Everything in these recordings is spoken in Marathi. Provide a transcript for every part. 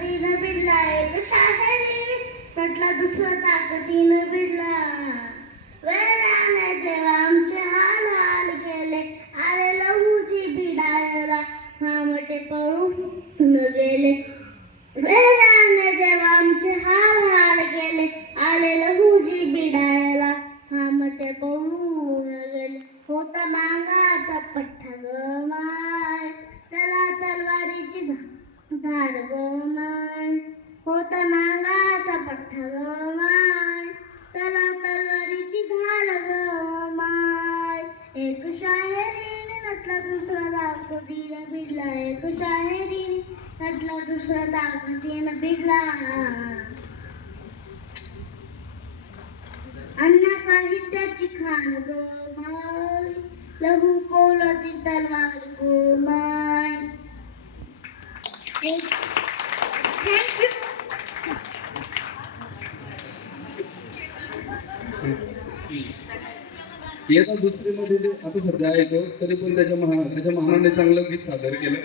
ताकदीनं भिडला, एक शाहिरी नटला दुसरा ताकदीनं भिडला. वेळाने जेव्हा आमचे हाल हाल गेले, आले लहूची भिडायला, भामटे पळून गेले. वेळाने जेव्हा आमचे हाल हाल गेले, आले लहूजी भिडायला, भामटे पळून गेले. होता नांगाचा पठ्ठा ग माय, त्याला तलवारीची धार ग माय. होता नांगाचा पठ्ठा ग माय, त्याला तलवारीची धार ग माय. एक शाहिरीने नटला दुसरा ताकदीनं भिडला, एक शाहिरीने नटला दुसरा ताकदीनं भिडला. अण्णा साहित्याची खाण ग माय, लहू पोलाची तलवार ग माय. थँक्यू. इयत्ता दुसरीमध्ये ते आता सध्या ऐकतो तरी पण त्याच्या महानाने चांगलं गीत सादर केलं.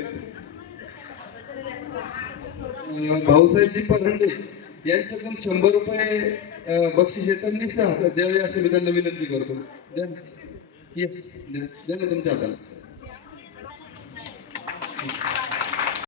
भाऊसाहेबजी परंडे यांच्याकडून 100 रुपये बक्षीस त्यांनी द्यावे अशी मी त्यांना विनंती करतो. द्या द्या ना तुमच्या हाताला.